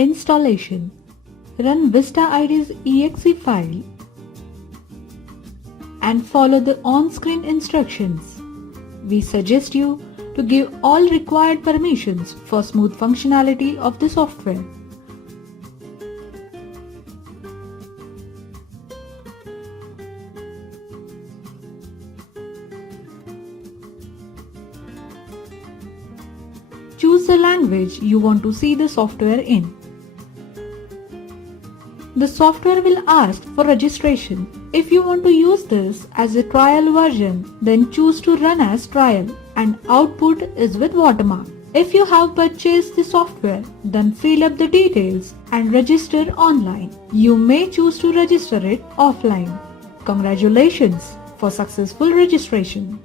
Installation. Run Vista ID's exe file and follow the on-screen instructions. We suggest you to give all required permissions for smooth functionality of the software. Choose the language you want to see the software in. The software will ask for registration. If you want to use this as a trial version, then choose to run as trial and output is with watermark. If you have purchased the software, then fill up the details and register online. You may choose to register it offline. Congratulations for successful registration.